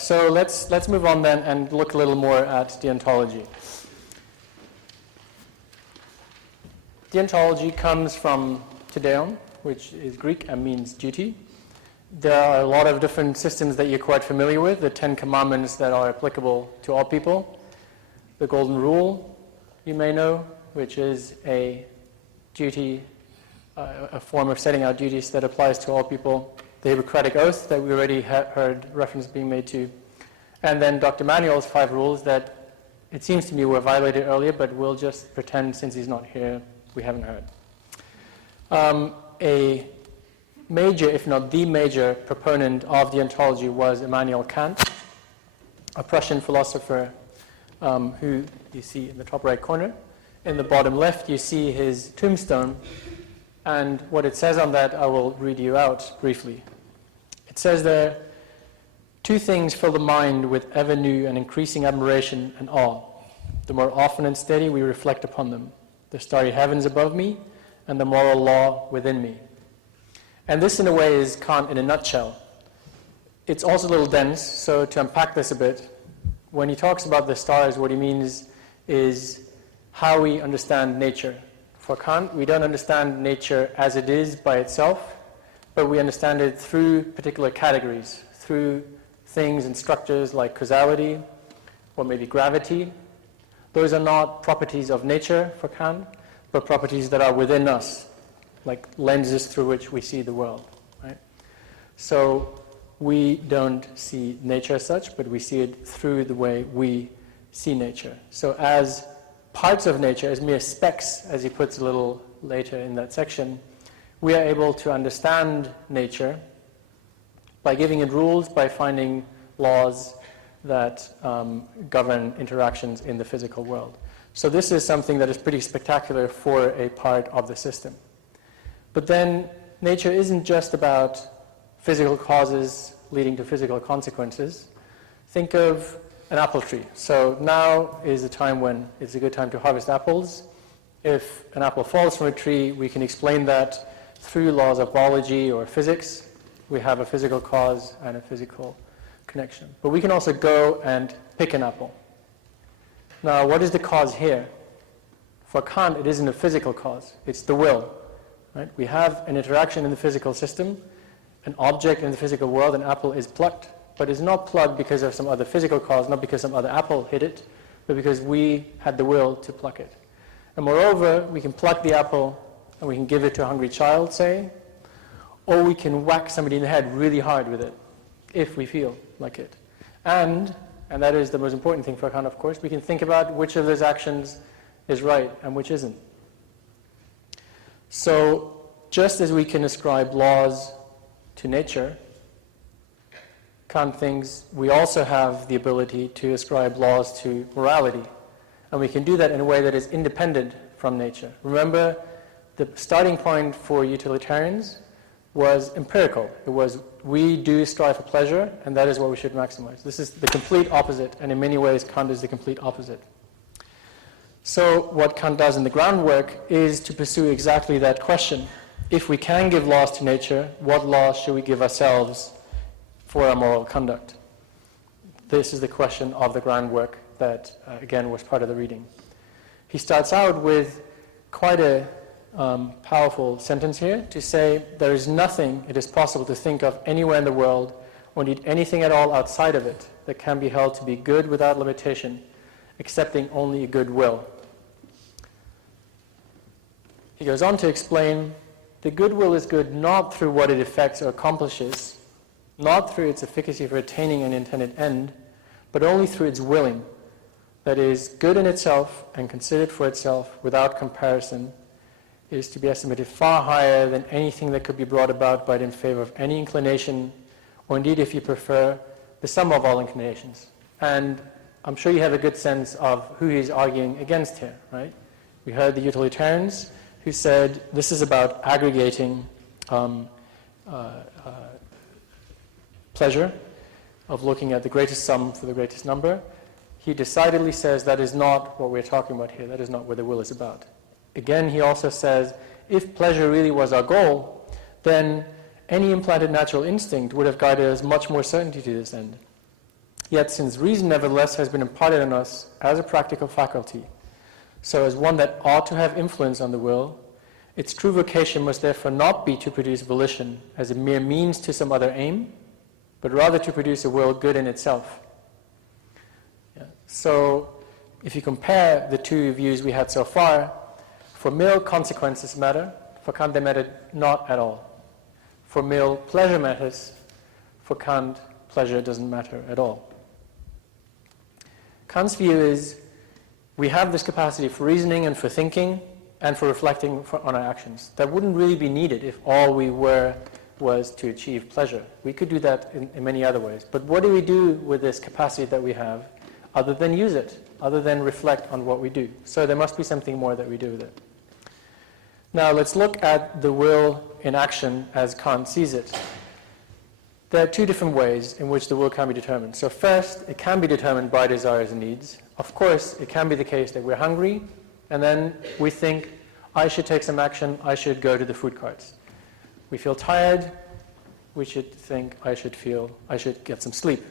so let's move on then and look a little more at deontology. Deontology comes from deon, which is Greek and means duty. There are a lot of different systems that you're quite familiar with, the 10 Commandments that are applicable to all people. The Golden Rule, you may know, which is a duty, a form of setting out duties that applies to all people. The Hippocratic Oath that we already heard reference being made to. And then Dr. Manuel's 5 rules that it seems to me were violated earlier, but we'll just pretend since he's not here, we haven't heard. A major, if not the major, proponent of deontology was Immanuel Kant, a Prussian philosopher who you see in the top right corner. In the bottom left, you see his tombstone, and what it says on that, I will read you out briefly. It says there, 2 things fill the mind with ever new and increasing admiration and awe. The more often and steady we reflect upon them, the starry heavens above me and the moral law within me. And this, in a way, is Kant in a nutshell. It's also a little dense, so to unpack this a bit, when he talks about the stars, what he means is how we understand nature. For Kant, we don't understand nature as it is by itself, but we understand it through particular categories, through things and structures like causality or maybe gravity. Those are not properties of nature for Kant, but properties that are within us, like lenses through which we see the world. Right? So we don't see nature as such, but we see it through the way we see nature. So as parts of nature, as mere specks, as he puts a little later in that section, we are able to understand nature by giving it rules, by finding laws that govern interactions in the physical world. So this is something that is pretty spectacular for a part of the system. But then nature isn't just about physical causes leading to physical consequences. Think of an apple tree. So now is the time when it's a good time to harvest apples. If an apple falls from a tree, we can explain that through laws of biology or physics. We have a physical cause and a physical connection. But we can also go and pick an apple. Now, what is the cause here? For Kant, it isn't a physical cause. It's the will. Right? We have an interaction in the physical system. An object in the physical world, an apple, is plucked, but it's not plucked because of some other physical cause, not because some other apple hit it, but because we had the will to pluck it. And moreover, we can pluck the apple and we can give it to a hungry child, say, or we can whack somebody in the head really hard with it, if we feel like it. And that is the most important thing for Kant, of course, we can think about which of those actions is right and which isn't. So just as we can ascribe laws to nature, Kant thinks we also have the ability to ascribe laws to morality. And we can do that in a way that is independent from nature. Remember, the starting point for utilitarians was empirical. It was, we do strive for pleasure, and that is what we should maximize. This is the complete opposite, and in many ways, Kant is the complete opposite. So what Kant does in the groundwork is to pursue exactly that question. If we can give laws to nature, what laws should we give ourselves for our moral conduct? This is the question of the groundwork that, again, was part of the reading. He starts out with quite a powerful sentence here to say there is nothing it is possible to think of anywhere in the world, or indeed anything at all outside of it, that can be held to be good without limitation, excepting only a good will. He goes on to explain, the good will is good not through what it effects or accomplishes, not through its efficacy for attaining an intended end, but only through its willing, that is, good in itself and considered for itself without comparison, is to be estimated far higher than anything that could be brought about by it in favor of any inclination, or indeed, if you prefer, the sum of all inclinations. And I'm sure you have a good sense of who he's arguing against here, right? We heard the utilitarians who said this is about aggregating pleasure, of looking at the greatest sum for the greatest number. He decidedly says that is not what we're talking about here. That is not what the will is about. Again, he also says, if pleasure really was our goal, then any implanted natural instinct would have guided us much more certainty to this end. Yet since reason nevertheless has been imparted on us as a practical faculty, so as one that ought to have influence on the will, its true vocation must therefore not be to produce volition as a mere means to some other aim, but rather to produce a will good in itself. Yeah. So if you compare the two views we had so far, for Mill, consequences matter. For Kant, they matter not at all. For Mill, pleasure matters. For Kant, pleasure doesn't matter at all. Kant's view is we have this capacity for reasoning and for thinking and for reflecting on our actions. That wouldn't really be needed if all we were was to achieve pleasure. We could do that in many other ways. But what do we do with this capacity that we have other than use it, other than reflect on what we do? So there must be something more that we do with it. Now let's look at the will in action as Kant sees it. There are two different ways in which the will can be determined. So first, it can be determined by desires and needs. Of course, it can be the case that we're hungry, and then we think, I should take some action, I should go to the food carts. We feel tired, we should think, I should get some sleep.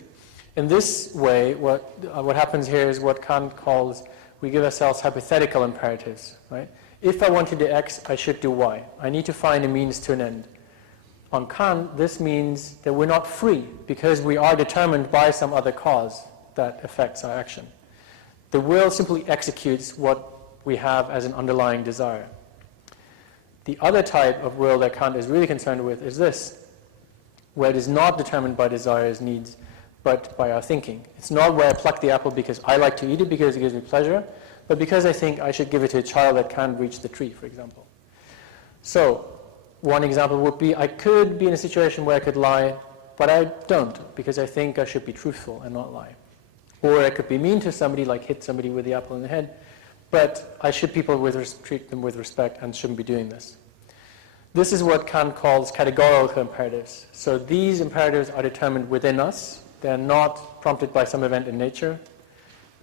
In this way, what happens here is what Kant calls, we give ourselves hypothetical imperatives, right? If I want to do X, I should do Y. I need to find a means to an end. On Kant, this means that we're not free because we are determined by some other cause that affects our action. The will simply executes what we have as an underlying desire. The other type of will that Kant is really concerned with is this, where it is not determined by desires, needs, but by our thinking. It's not where I pluck the apple because I like to eat it because it gives me pleasure, but because I think I should give it to a child that can't reach the tree, for example. So, one example would be I could be in a situation where I could lie, but I don't, because I think I should be truthful and not lie. Or I could be mean to somebody, like hit somebody with the apple in the head, but I should treat them with respect and shouldn't be doing this. This is what Kant calls categorical imperatives. So these imperatives are determined within us. They're not prompted by some event in nature,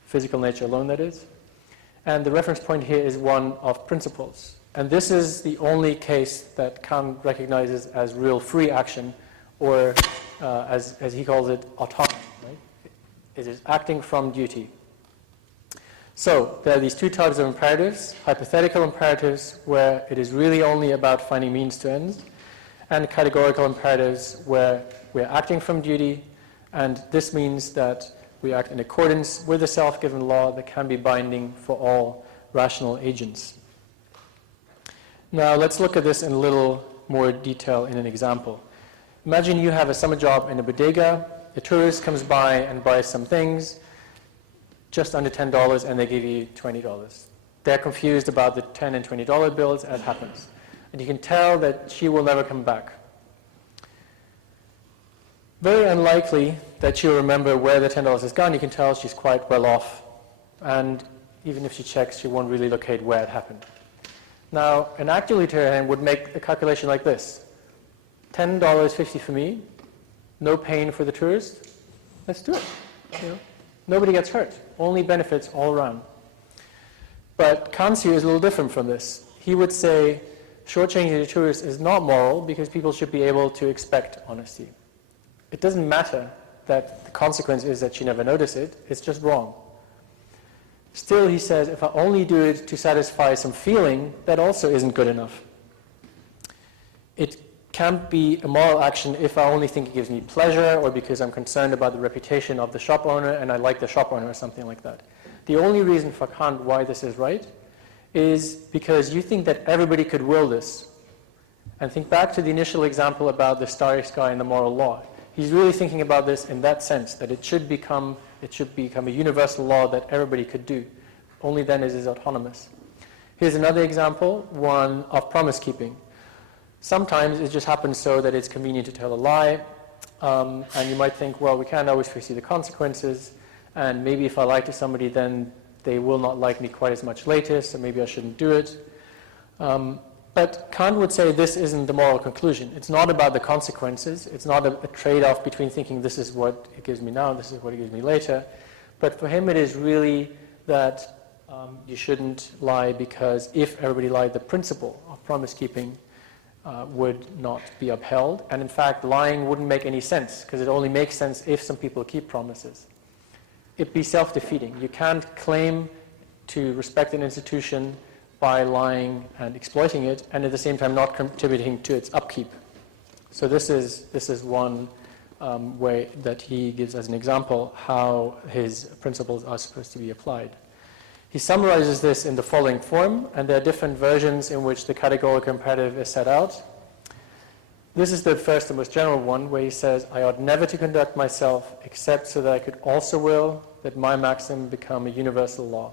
physical nature alone, that is. And the reference point here is one of principles. And this is the only case that Kant recognizes as real free action, or as he calls it, autonomy. Right? It is acting from duty. So there are these two types of imperatives, hypothetical imperatives where it is really only about finding means to ends, and categorical imperatives where we are acting from duty, and this means that we act in accordance with a self-given law that can be binding for all rational agents. Now let's look at this in a little more detail in an example. Imagine you have a summer job in a bodega, a tourist comes by and buys some things, just under $10, and they give you $20. They're confused about the $10 and $20 bills, as happens. And you can tell that she will never come back. Very unlikely that she'll remember where the $10 has gone. You can tell she's quite well off. And even if she checks, she won't really locate where it happened. Now, an actuary would make a calculation like this. $10.50 for me, no pain for the tourist. Let's do it. You know? Nobody gets hurt. Only benefits all around. But Kant's view is a little different from this. He would say shortchanging the tourist is not moral because people should be able to expect honesty. It doesn't matter that the consequence is that she never noticed it. It's just wrong. Still, he says, if I only do it to satisfy some feeling, that also isn't good enough. It can't be a moral action if I only think it gives me pleasure or because I'm concerned about the reputation of the shop owner and I like the shop owner or something like that. The only reason for Kant why this is right is because you think that everybody could will this. And think back to the initial example about the starry sky and the moral law. He's really thinking about this in that sense, that it should become a universal law that everybody could do. Only then is it autonomous. Here's another example, one of promise keeping. Sometimes it just happens so that it's convenient to tell a lie, and you might think, well, we can't always foresee the consequences, and maybe if I lie to somebody, then they will not like me quite as much later, so maybe I shouldn't do it. But Kant would say this isn't the moral conclusion. It's not about the consequences. It's not a trade-off between thinking this is what it gives me now, this is what it gives me later. But for him, it is really that you shouldn't lie because if everybody lied, the principle of promise keeping would not be upheld. And in fact, lying wouldn't make any sense because it only makes sense if some people keep promises. it be self-defeating. You can't claim to respect an institution by lying and exploiting it, and at the same time not contributing to its upkeep. So this is one way that he gives as an example how his principles are supposed to be applied. He summarizes this in the following form, and there are different versions in which the categorical imperative is set out. This is the first and most general one, where he says, I ought never to conduct myself except so that I could also will that my maxim become a universal law.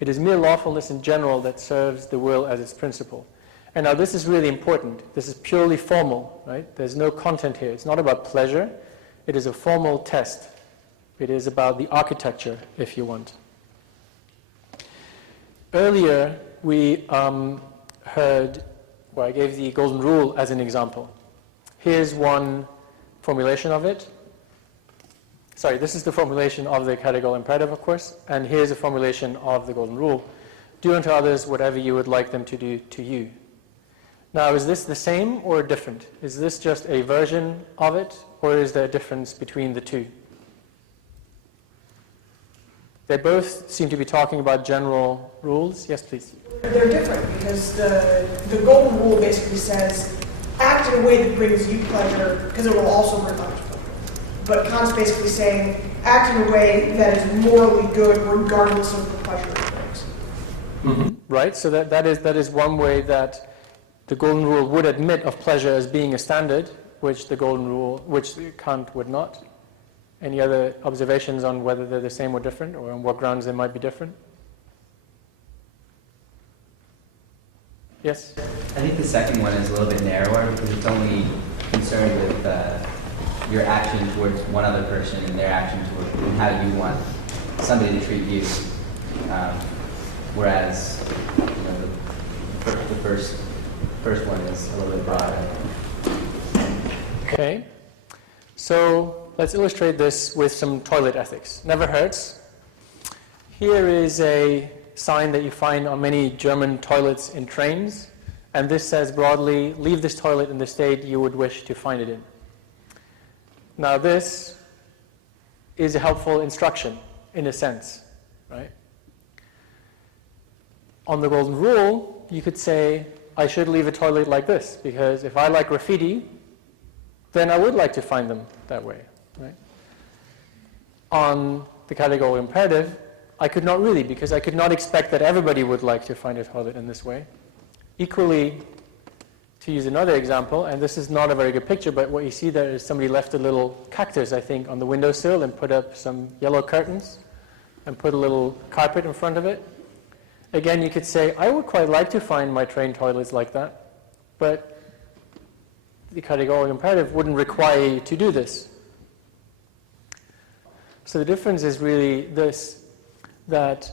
It is mere lawfulness in general that serves the will as its principle. And now this is really important. This is purely formal, right? There's no content here. It's not about pleasure. It is a formal test. It is about the architecture, if you want. Earlier, we heard, well, I gave the golden rule as an example. Here's one formulation of it. Sorry, this is the formulation of the categorical imperative, of course, and here's a formulation of the golden rule. Do unto others whatever you would like them to do to you. Now, is this the same or different? Is this just a version of it, or is there a difference between the two? They both seem to be talking about general rules. Yes, please. They're different because the golden rule basically says act in a way that brings you pleasure because it will also bring others pleasure. But Kant's basically saying act in a way that is morally good regardless of the pleasure it brings. Mm-hmm. Right, so that is one way that the golden rule would admit of pleasure as being a standard, which Kant would not. Any other observations on whether they're the same or different, or on what grounds they might be different? Yes? I think the second one is a little bit narrower because it's only concerned with your action towards one other person and their action towards how you want somebody to treat you. Whereas the first one is a little bit broader. Okay. So let's illustrate this with some toilet ethics. Never hurts. Here is a sign that you find on many German toilets in trains, and this says broadly, leave this toilet in the state you would wish to find it in. Now this is a helpful instruction, in a sense, right? On the golden rule, you could say, I should leave a toilet like this, because if I like graffiti, then I would like to find them that way, right? On the categorical imperative, I could not really, because I could not expect that everybody would like to find a toilet in this way. Equally, to use another example, and this is not a very good picture, but what you see there is somebody left a little cactus, I think, on the windowsill and put up some yellow curtains and put a little carpet in front of it. Again, you could say, I would quite like to find my train toilets like that, but the categorical imperative wouldn't require you to do this. So the difference is really this, that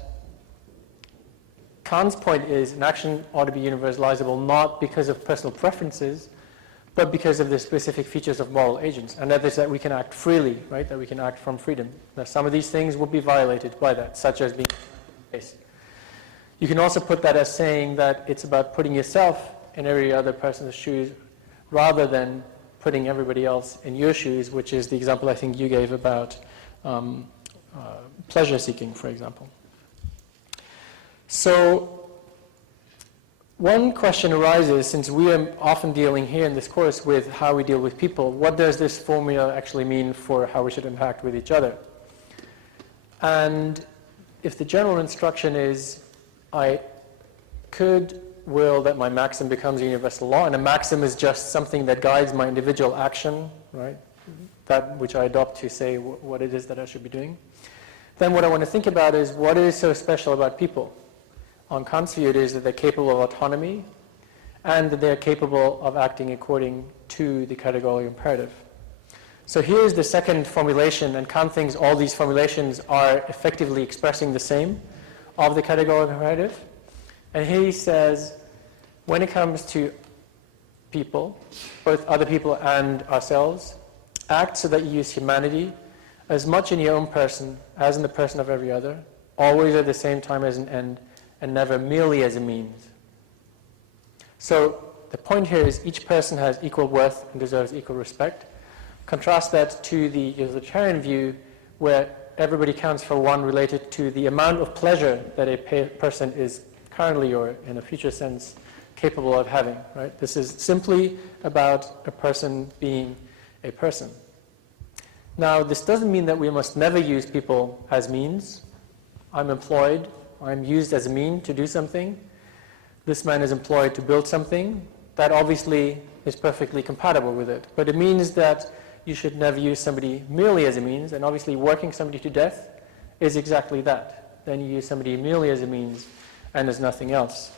Kant's point is an action ought to be universalizable not because of personal preferences, but because of the specific features of moral agents, and that is that we can act freely, right? That we can act from freedom. Now, some of these things will be violated by that, such as being based. You can also put that as saying that it's about putting yourself in every other person's shoes rather than putting everybody else in your shoes, which is the example I think you gave about pleasure seeking, for example. So one question arises, since we are often dealing here in this course with how we deal with people, what does this formula actually mean for how we should interact with each other? And if the general instruction is, I could will that my maxim becomes a universal law, and a maxim is just something that guides my individual action, right? That which I adopt to say what it is that I should be doing. Then what I want to think about is what is so special about people? On Kant's view, it is that they're capable of autonomy and that they're capable of acting according to the categorical imperative. So here's the second formulation, and Kant thinks all these formulations are effectively expressing the same of the categorical imperative. And here he says, when it comes to people, both other people and ourselves, act so that you use humanity as much in your own person as in the person of every other, always at the same time as an end, and never merely as a means. So the point here is each person has equal worth and deserves equal respect. Contrast that to the utilitarian view where everybody counts for one related to the amount of pleasure that a person is currently or in a future sense capable of having, right? This is simply about a person being a person. Now, this doesn't mean that we must never use people as means. I'm employed, I'm used as a mean to do something. This man is employed to build something. That obviously is perfectly compatible with it. But it means that you should never use somebody merely as a means, and obviously working somebody to death is exactly that. Then you use somebody merely as a means and as nothing else.